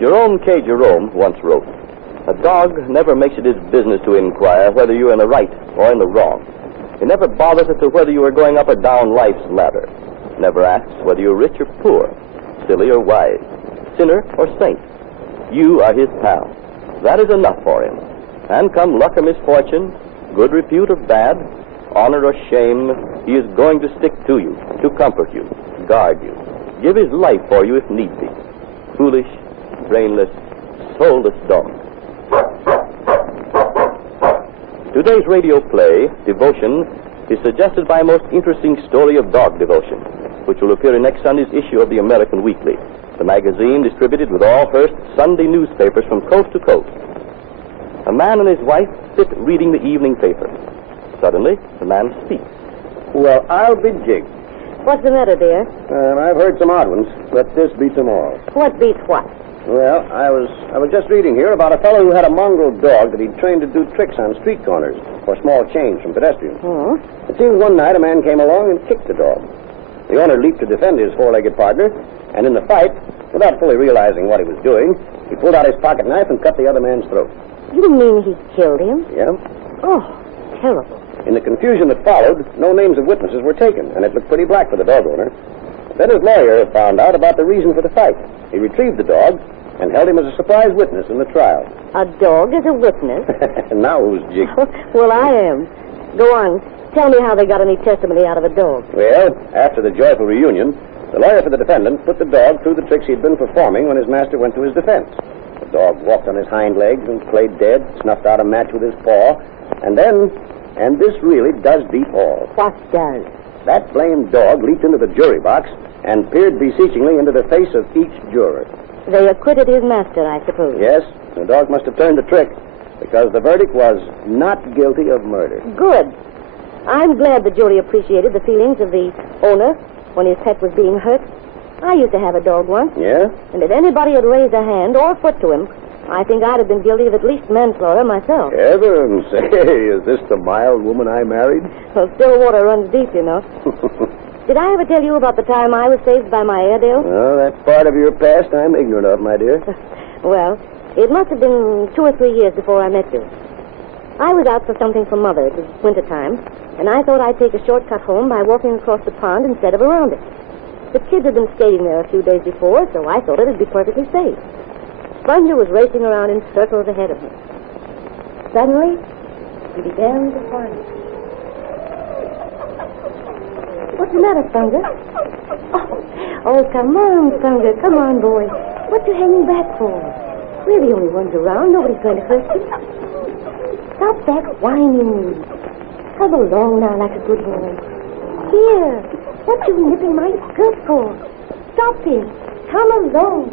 Jerome K. Jerome once wrote, "A dog never makes it his business to inquire whether you're in the right or in the wrong. He never bothers as to whether you are going up or down life's ladder. Never asks whether you're rich or poor, silly or wise, sinner or saint. You are his pal. That is enough for him. And come luck or misfortune, good repute or bad, honor or shame, he is going to stick to you, to comfort you, guard you, give his life for you if need be. Foolish, brainless, soulless dog." Today's radio play, Devotion, is suggested by a most interesting story of dog devotion, which will appear in next Sunday's issue of the American Weekly, the magazine distributed with all Hearst's Sunday newspapers from coast to coast. A man and his wife sit reading the evening paper. Suddenly, the man speaks. "Well, I'll be jigged. What's the matter, dear? I've heard some odd ones, but this beats them all. What beats what? Well, I was just reading here about a fellow who had a mongrel dog that he'd trained to do tricks on street corners for small change from pedestrians. Oh? It seems one night a man came along and kicked the dog. The owner leaped to defend his four-legged partner, and in the fight, without fully realizing what he was doing, he pulled out his pocket knife and cut the other man's throat. You mean he killed him? Yeah. Oh, terrible. In the confusion that followed, no names of witnesses were taken, and it looked pretty black for the dog owner. Then his lawyer found out about the reason for the fight. He retrieved the dog and held him as a surprise witness in the trial. A dog as a witness? Now who's jigged? Well, I am. Go on. Tell me how they got any testimony out of a dog. Well, after the joyful reunion, the lawyer for the defendant put the dog through the tricks he'd been performing when his master went to his defense. The dog walked on his hind legs and played dead, snuffed out a match with his paw, and then, and this really does beat all, What does? that blamed dog leaped into the jury box and peered beseechingly into the face of each juror. They acquitted his master, I suppose. Yes, the dog must have turned the trick, because the verdict was not guilty of murder. Good. I'm glad the jury appreciated the feelings of the owner when his pet was being hurt. I used to have a dog once, Yeah? and if anybody had raised a hand or foot to him, I think I'd have been guilty of at least manslaughter myself. Heavens, hey, is this the mild woman I married? Well, still water runs deep, you know. Did I ever tell you about the time I was saved by my Airedale? Well, that's part of your past I'm ignorant of, my dear. Well, it must have been 2 or 3 years before I met you. I was out for something for Mother. It was wintertime, and I thought I'd take a shortcut home by walking across the pond instead of around it. The kids had been skating there a few days before, so I thought it'd be perfectly safe. Sponger was racing around in circles ahead of me. Suddenly, he began to whine. What's the matter, Sponger? Oh, come on, Sponger. Come on, boy. What you hanging back for? We're the only ones around. Nobody's going to hurt you. Stop that whining. Come along now like a good boy. Here. What you nipping my skirt for? Stop it. Come along.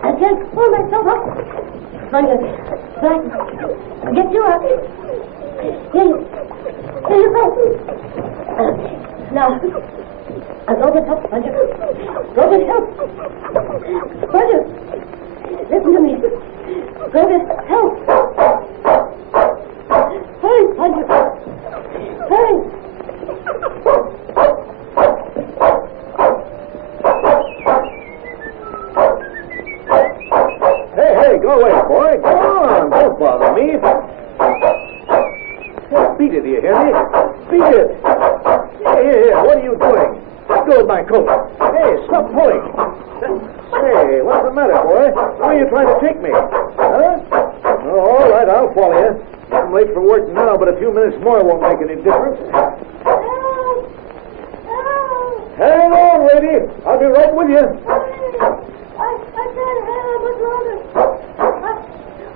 I can't pull myself up. Sponger, I'll get you up. Here you go. Now, I'll go get help, Sponger. Go get help. Sponger, listen to me. Go get help. Hurry, Sponger. Hurry. Hey, go away, boy. Go on. Don't bother me. Beat it, do you hear me? Beat it. Here, what are you doing? Let go of my coat. Hey, stop pulling. Hey, what's the matter, boy? Where are you trying to take me? Huh? Oh, all right, I'll follow you. I'm late for work now, but a few minutes more won't make any difference. Help! Help! Hang on, lady. I'll be right with you. I can't handle it longer.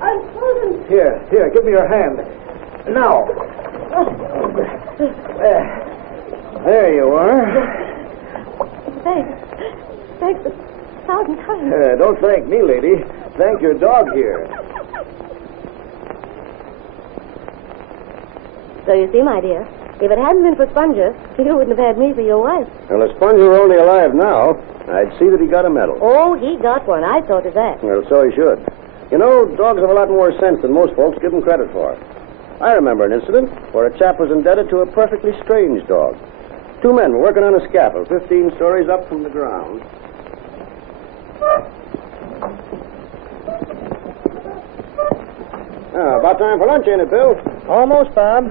I'm frozen. Here, give me your hand. Now. There you are. Thanks 1,000 times. Don't thank me, lady. Thank your dog here. So you see, my dear, if it hadn't been for Sponger, you wouldn't have had me for your wife. Well, if Sponger were only alive now, I'd see that he got a medal. Oh, he got one. I thought of that. Well, so he should. You know, dogs have a lot more sense than most folks give them credit for. I remember an incident where a chap was indebted to a perfectly strange dog. Two men were working on a scaffold 15 stories up from the ground. About time for lunch, ain't it, Bill? Almost, Bob.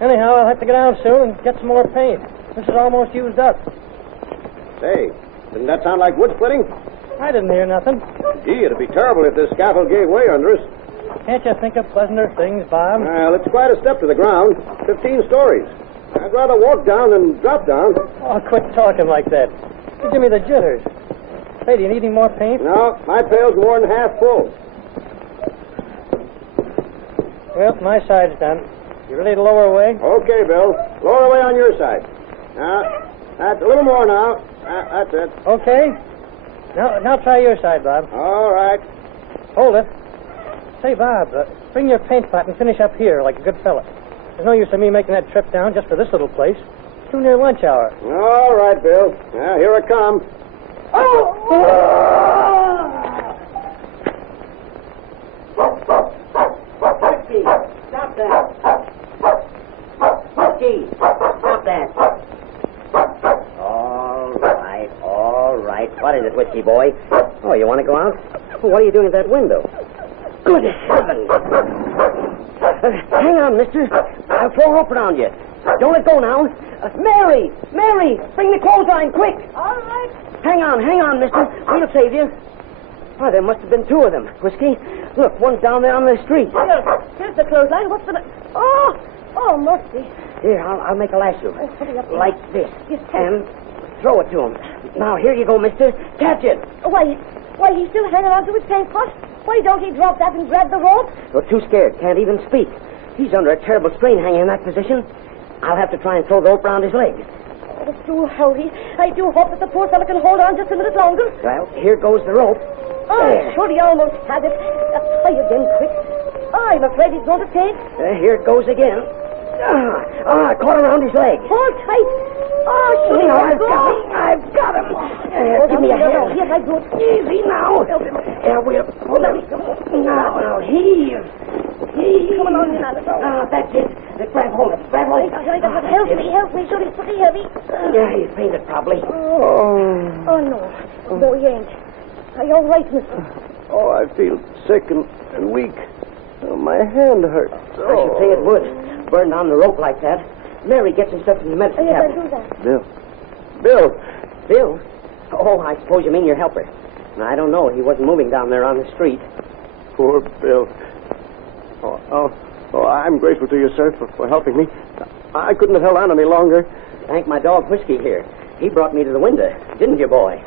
Anyhow, I'll have to get out soon and get some more paint. This is almost used up. Say, didn't that sound like wood splitting? I didn't hear nothing. Gee, it'd be terrible if this scaffold gave way under us. Can't you think of pleasanter things, Bob? Well, it's quite a step to the ground. 15 stories. I'd rather walk down than drop down. Oh, quit talking like that. You give me the jitters. Say, do you need any more paint? No, my pail's more than half full. Well, my side's done. You ready to lower away? Okay, Bill. Lower away on your side. Now, that's a little more now. That's it. Okay. Now try your side, Bob. All right. Hold it. Say, Bob, bring your paint pot and finish up here like a good fella. There's no use in me making that trip down just for this little place. Too near lunch hour. All right, Bill. Now, here I come. Whiskey, stop that. Whiskey, stop that. All right. What is it, Whiskey boy? Oh, you want to go out? Well, what are you doing at that window? Good heavens. Hang on, mister. I'll throw a rope around you. Don't let go now. Mary! Bring the clothesline, quick! All right. Hang on, mister. We'll save you. Why, there must have been two of them, Whiskey. Look, one's down there on the street. Here's the clothesline. What's the... Oh, mercy. Here, I'll make a lasso. Oh, put it up. Like this. Yes, And throw it to him. Now, here you go, mister. Catch it. Why, he's still hanging on to his paint pot. Why don't he drop that and grab the rope? You're too scared. Can't even speak. He's under a terrible strain hanging in that position. I'll have to try and throw the rope around his leg. Oh, do hurry. I do hope that the poor fellow can hold on just a minute longer. Well, here goes the rope. Oh, There. sure, he almost had it. Try again, quick. I'm afraid he's going to take. Here it goes again. Caught around his leg. Hold tight. Oh, sure, No, let I've go. got him. Give me a No, hand. yes, I do. Easy now. We'll pull him. Now, heave. Come along, Leonardo. That's it. Grab hold of it. Help me. Sure, he's pretty heavy. Yeah, he's fainted probably. Oh, no. No, he ain't. Are you all right, mister? Oh, I feel sick and weak. Oh, my hand hurts. I should say it would. Burn on the rope like that. Mary gets himself in the medicine Yes, I'll cabinet. do that. Bill. Bill? Oh, I suppose you mean your helper. I don't know. He wasn't moving down there on the street. Poor Bill. Oh, I'm grateful to you, sir, for helping me. I couldn't have held on any longer. Thank my dog Whiskey here. He brought me to the window. Didn't you, boy?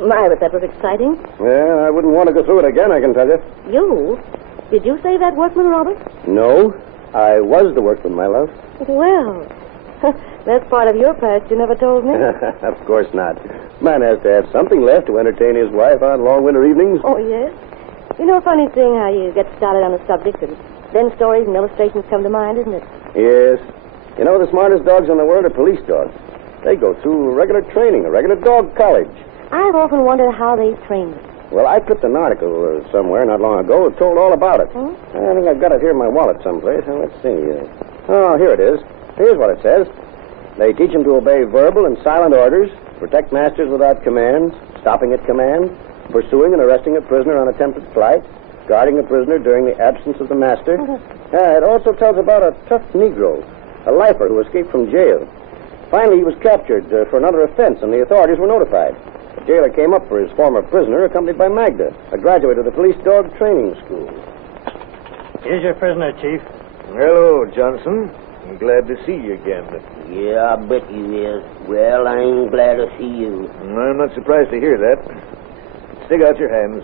My, but that was exciting. Well, I wouldn't want to go through it again, I can tell you. You? Did you save that workman, Robert? No, I was the workman, my love. Well, that's part of your past you never told me. Of course not. Man has to have something left to entertain his wife on long winter evenings. Oh, yes? You know, funny thing how you get started on a subject and then stories and illustrations come to mind, isn't it? Yes. You know, the smartest dogs in the world are police dogs. They go through regular training, a regular dog college. I've often wondered how they train them. Well, I clipped an article somewhere not long ago that told all about it. Hmm? I think I've got it here in my wallet someplace. Now, let's see. Here it is. Here's what it says. They teach them to obey verbal and silent orders, protect masters without commands, stopping at command, pursuing and arresting a prisoner on attempted flight, guarding a prisoner during the absence of the master. It also tells about a tough Negro, a lifer who escaped from jail. Finally, he was captured for another offense, and the authorities were notified. The jailer came up for his former prisoner, accompanied by Magda, a graduate of the police dog training school. Here's your prisoner, Chief. Hello, Johnson. I'm glad to see you again. Yeah, I bet you is. Well, I'm glad to see you. I'm not surprised to hear that. Stick out your hands.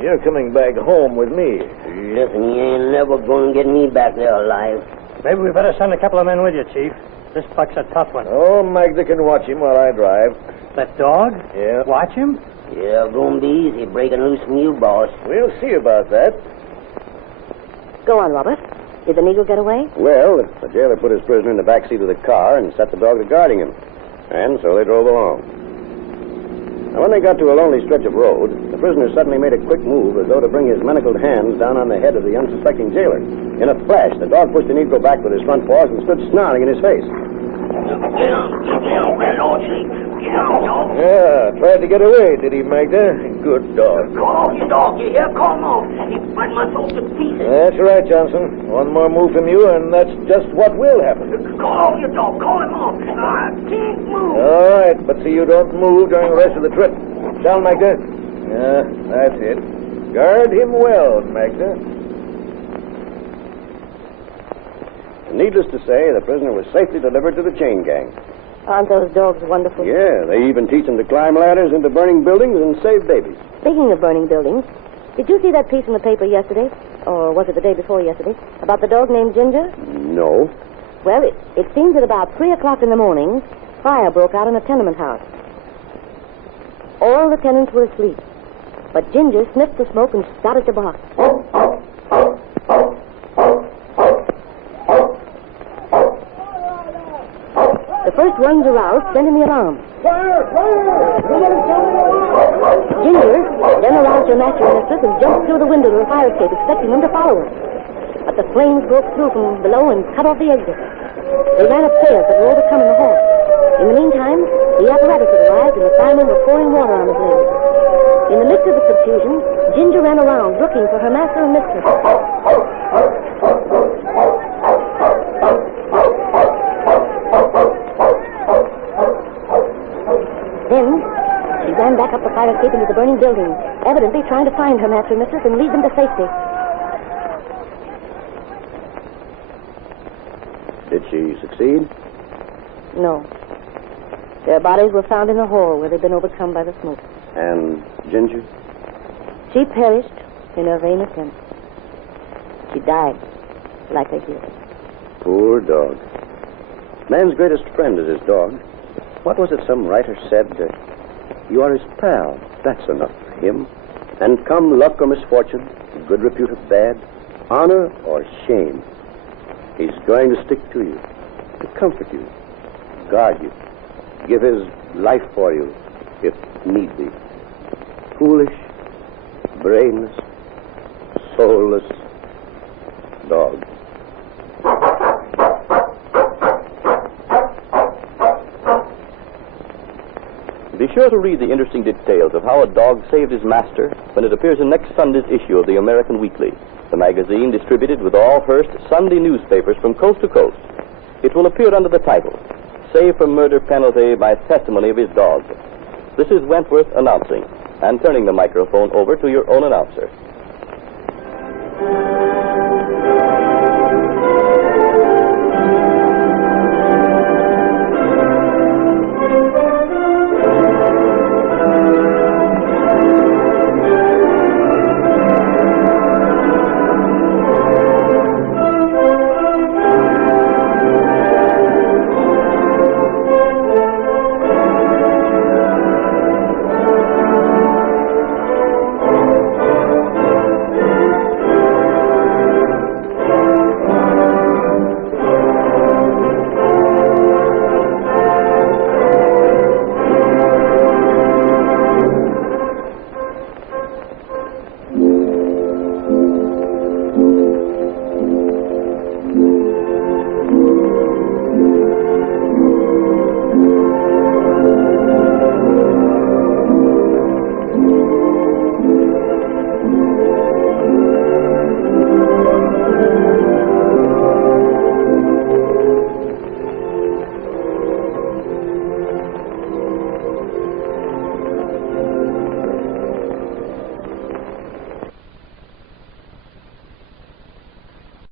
You're coming back home with me. Listen, you ain't never going to get me back there alive. Maybe we better send a couple of men with you, Chief. This buck's a tough one. Oh, Magda can watch him while I drive. That dog? Yeah. Watch him? Yeah, gonna be easy breaking loose from you, boss. We'll see about that. Go on, Robert. Did the Negro get away? Well, the jailer put his prisoner in the back seat of the car and set the dog to guarding him. And so they drove along. Now, when they got to a lonely stretch of road, the prisoner suddenly made a quick move as though to bring his manacled hands down on the head of the unsuspecting jailer. In a flash, the dog pushed the Negro back with his front paws and stood snarling in his face. Yeah, tried to get away, did he, Magda? Good dog. Call off your dog, you hear? Call him off. He bite my throat to pieces. That's right, Johnson. One more move from you, and that's just what will happen. Call off your dog. Call him off. I can't move. All right, but see you don't move during the rest of the trip. Down, Magda. Yeah, that's it. Guard him well, Magda. Needless to say, the prisoner was safely delivered to the chain gang. Aren't those dogs wonderful? Yeah, they even teach them to climb ladders into burning buildings and save babies. Speaking of burning buildings, did you see that piece in the paper yesterday? Or was it the day before yesterday? About the dog named Ginger? No. Well, it seems that about 3 o'clock in the morning, fire broke out in a tenement house. All the tenants were asleep. But Ginger sniffed the smoke and started to bark. The first ones aroused sent in the alarm. Fire! Fire! Ginger then aroused her master and mistress and jumped through the window to the fire escape, expecting them to follow her. But the flames broke through from below and cut off the exit. They ran upstairs, but were overcome in the hall. In the meantime, the apparatus had arrived, and the firemen were pouring water on the flames. In the midst of the confusion, Ginger ran around looking for her master and mistress. Then, she ran back up the fire escape into the burning building, evidently trying to find her master and mistress and lead them to safety. Did she succeed? No. Their bodies were found in the hall where they'd been overcome by the smoke. And Ginger? She perished in her vain attempt. She died like a hero. Poor dog. Man's greatest friend is his dog. What was it some writer said? You are his pal. That's enough for him. And come luck or misfortune, good repute or bad, honor or shame, he's going to stick to you, to comfort you, guard you, give his life for you, if need be. Foolish, brainless, soulless dog. Be sure to read the interesting details of how a dog saved his master when it appears in next Sunday's issue of the American Weekly, the magazine distributed with all Hearst Sunday newspapers from coast to coast. It will appear under the title, Saved from Murder Penalty by Testimony of His Dog. This is Wentworth announcing and turning the microphone over to your own announcer.